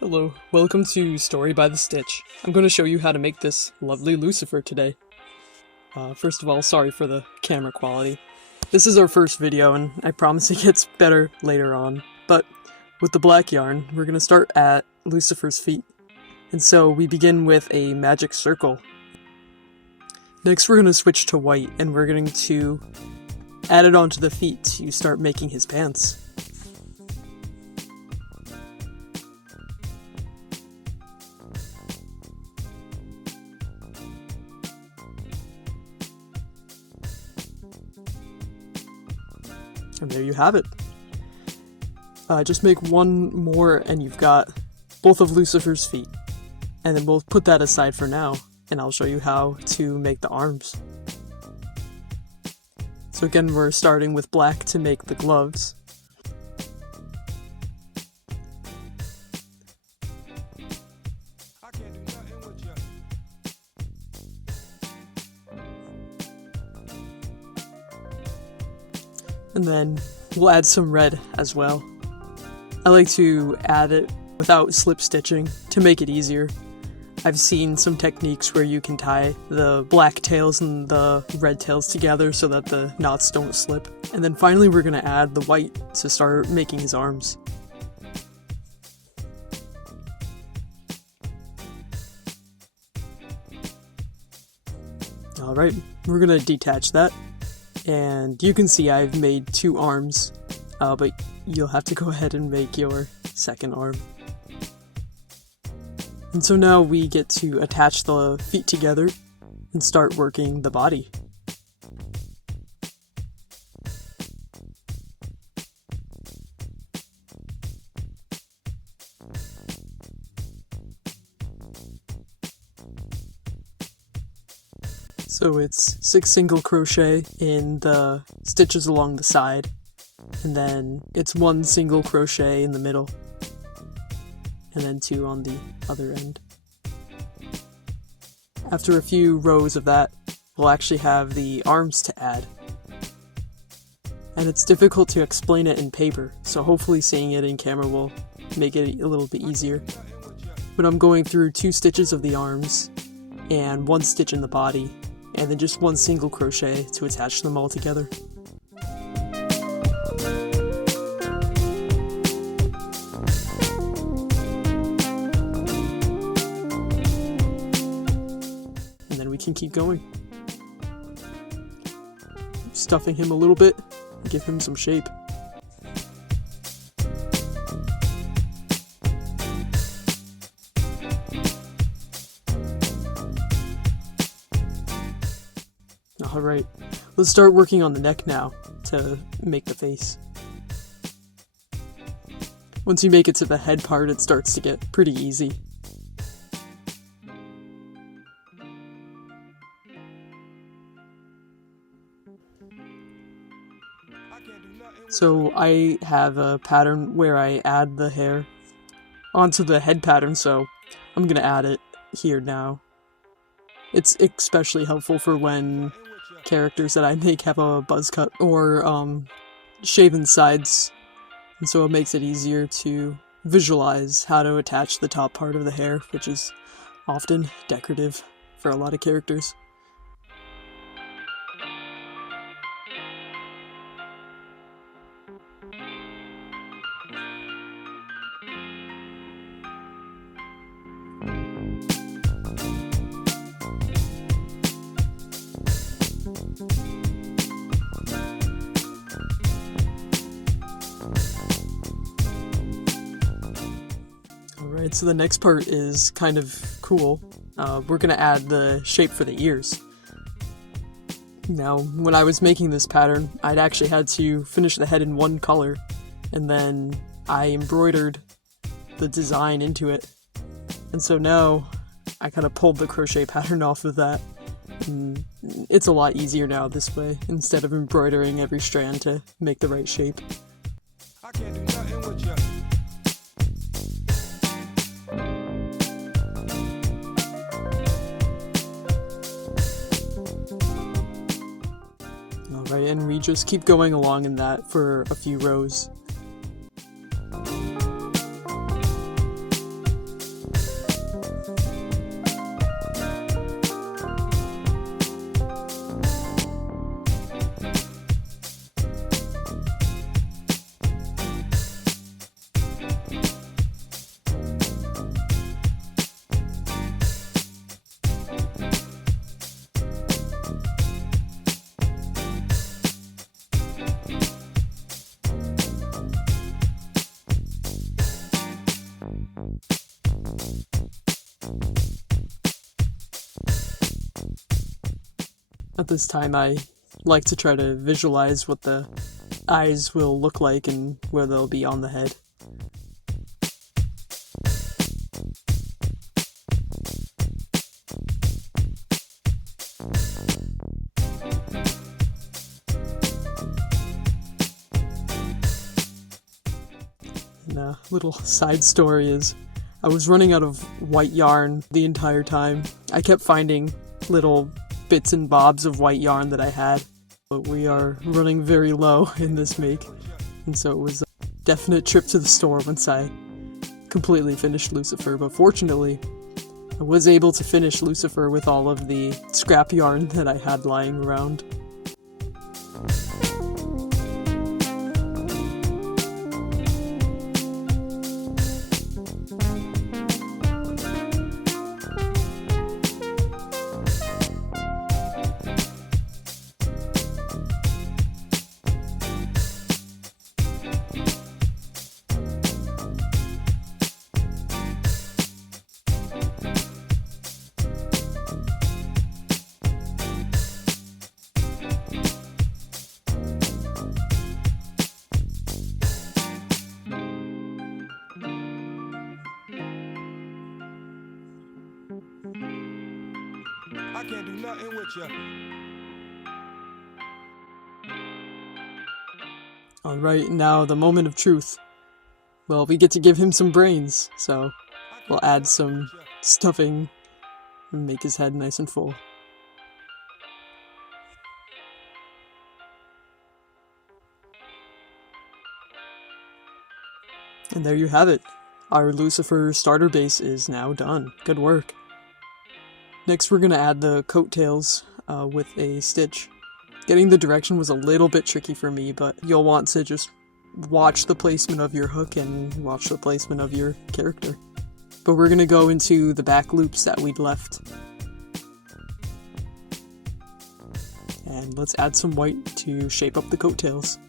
Hello, welcome to Story by the Stitch. I'm going to show you how to make this lovely Lucifer today. First of all, sorry for the camera quality. This is our first video and I promise it gets better later on. But with the black yarn, we're going to start at Lucifer's feet. And so we begin with a magic circle. Next we're going to switch to white and we're going to add it onto the feet to start making his pants. And there you have it. Just make one more and you've got both of Lucifer's feet. And then we'll put that aside for now, and I'll show you how to make the arms. So again, we're starting with black to make the gloves. And then we'll add some red as well. I like to add it without slip stitching to make it easier. I've seen some techniques where you can tie the black tails and the red tails together so that the knots don't slip. And then finally we're going to add the white to start making his arms. Alright, we're going to detach that. And you can see I've made two arms, but you'll have to go ahead and make your second arm. And so now we get to attach the feet together and start working the body. So it's 6 single crochet in the stitches along the side, and then it's 1 single crochet in the middle, and then 2 on the other end. After a few rows of that, we'll actually have the arms to add. And it's difficult to explain it in paper, so hopefully seeing it in camera will make it a little bit easier. But I'm going through 2 stitches of the arms, and 1 stitch in the body, and then just 1 single crochet to attach them all together. And then we can keep going. Stuffing him a little bit, give him some shape. Alright, let's start working on the neck now to make the face. Once you make it to the head part, it starts to get pretty easy. So I have a pattern where I add the hair onto the head pattern, so I'm gonna add it here now. It's especially helpful for when characters that I make have a buzz cut or shaven sides, and so it makes it easier to visualize how to attach the top part of the hair, which is often decorative for a lot of characters. Alright, so the next part is kind of cool. We're gonna add the shape for the ears. Now, when I was making this pattern, I'd actually had to finish the head in 1 color, and then I embroidered the design into it. And so now, I kind of pulled the crochet pattern off of that. And it's a lot easier now this way, instead of embroidering every strand to make the right shape. I can't do nothing with you. Alright, and we just keep going along in that for a few rows. At this time, I like to try to visualize what the eyes will look like and where they'll be on the head. And a little side story is, I was running out of white yarn the entire time. I kept finding little bits and bobs of white yarn that I had, but we are running very low in this make, and so it was a definite trip to the store once I completely finished Lucifer. But fortunately, I was able to finish Lucifer with all of the scrap yarn that I had lying around. I can't do nothing with you. Alright, now the moment of truth. Well, we get to give him some brains, so we'll add some stuffing and make his head nice and full. And there you have it. Our Lucifer starter base is now done. Good work. Next we're going to add the coattails with a stitch. Getting the direction was a little bit tricky for me, but you'll want to just watch the placement of your hook and watch the placement of your character. But we're going to go into the back loops that we'd left. And let's add some white to shape up the coattails.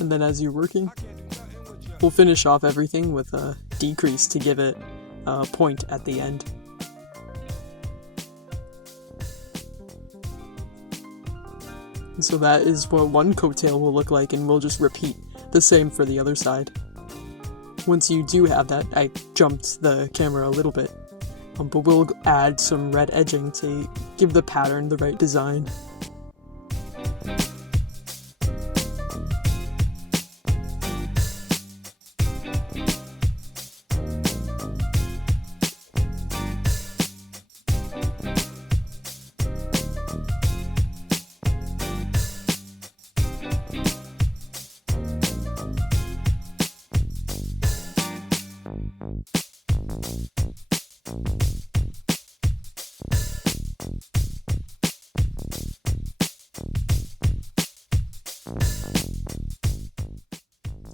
And then as you're working, we'll finish off everything with a decrease to give it a point at the end. And so that is what one coattail will look like, and we'll just repeat the same for the other side. Once you do have that, I jumped the camera a little bit, but we'll add some red edging to give the pattern the right design.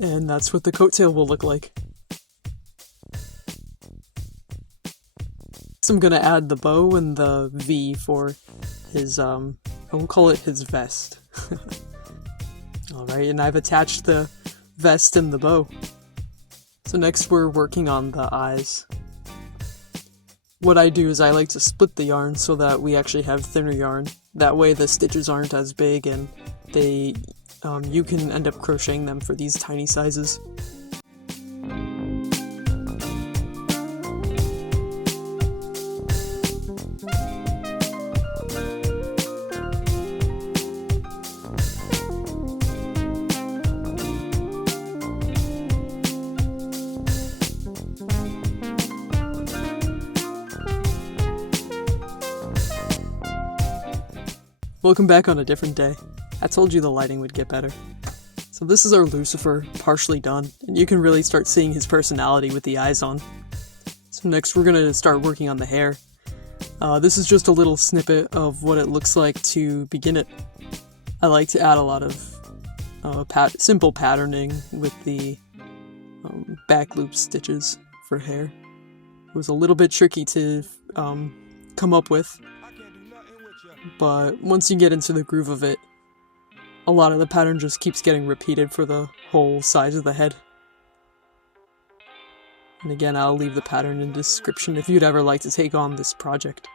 And that's what the coattail will look like. So I'm gonna add the bow and the V for his, I will call it his vest. Alright, and I've attached the vest and the bow. So next we're working on the eyes. What I do is I like to split the yarn so that we actually have thinner yarn. That way the stitches aren't as big and they you can end up crocheting them for these tiny sizes. Welcome back on a different day. I told you the lighting would get better. So this is our Lucifer, partially done, and you can really start seeing his personality with the eyes on. So next we're going to start working on the hair. This is just a little snippet of what it looks like to begin it. I like to add a lot of simple patterning with the back loop stitches for hair. It was a little bit tricky to come up with, but once you get into the groove of it, a lot of the pattern just keeps getting repeated for the whole size of the head. And again, I'll leave the pattern in the description if you'd ever like to take on this project.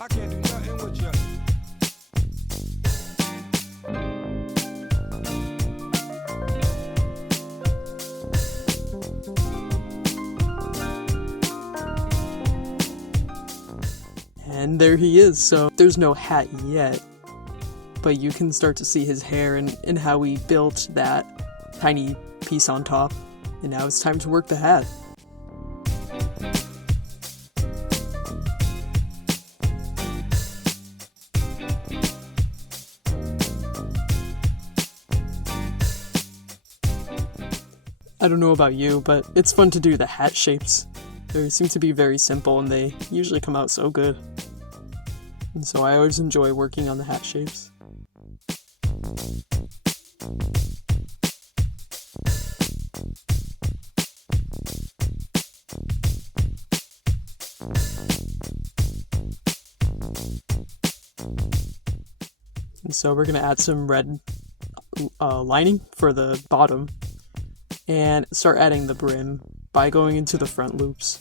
I can't do nothing with you. And there he is. So there's no hat yet, but you can start to see his hair and how he built that tiny piece on top. And now it's time to work the hat. I don't know about you, but it's fun to do the hat shapes. They seem to be very simple and they usually come out so good. And so I always enjoy working on the hat shapes. And so we're going to add some red lining for the bottom and start adding the brim by going into the front loops.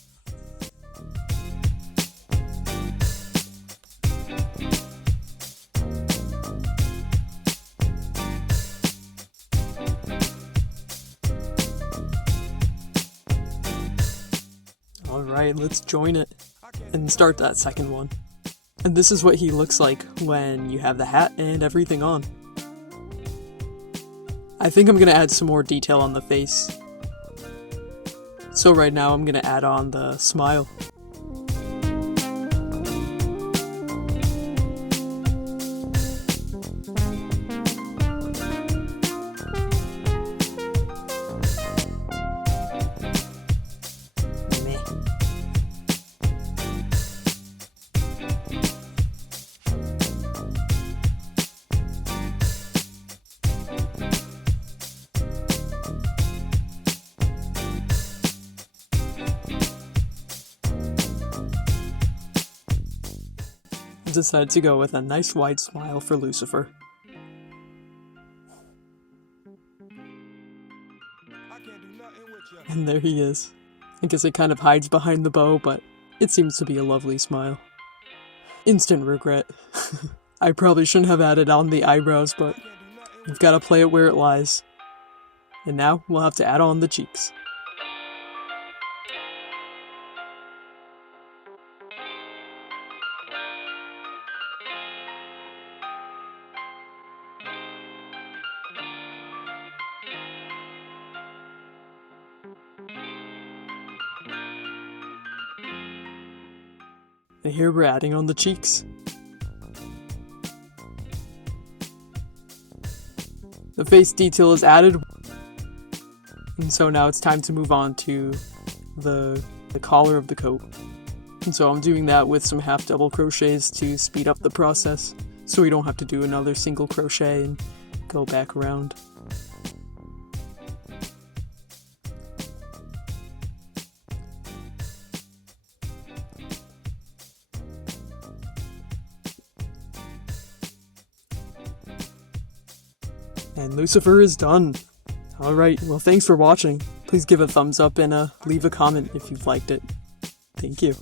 Alright, let's join it and start that second one. And this is what he looks like when you have the hat and everything on. I think I'm going to add some more detail on the face. So right now I'm going to add on the smile. Decided to go with a nice wide smile for Lucifer. And there he is. I guess it kind of hides behind the bow, but it seems to be a lovely smile. Instant regret. I probably shouldn't have added on the eyebrows, but you've got to play it where it lies. And now we'll have to add on the cheeks. And here we're adding on the cheeks. The face detail is added, and so now it's time to move on to the collar of the coat. And so I'm doing that with some half double crochets to speed up the process, so we don't have to do another single crochet and go back around. And Lucifer is done. Alright, well thanks for watching. Please give a thumbs up and leave a comment if you've liked it. Thank you.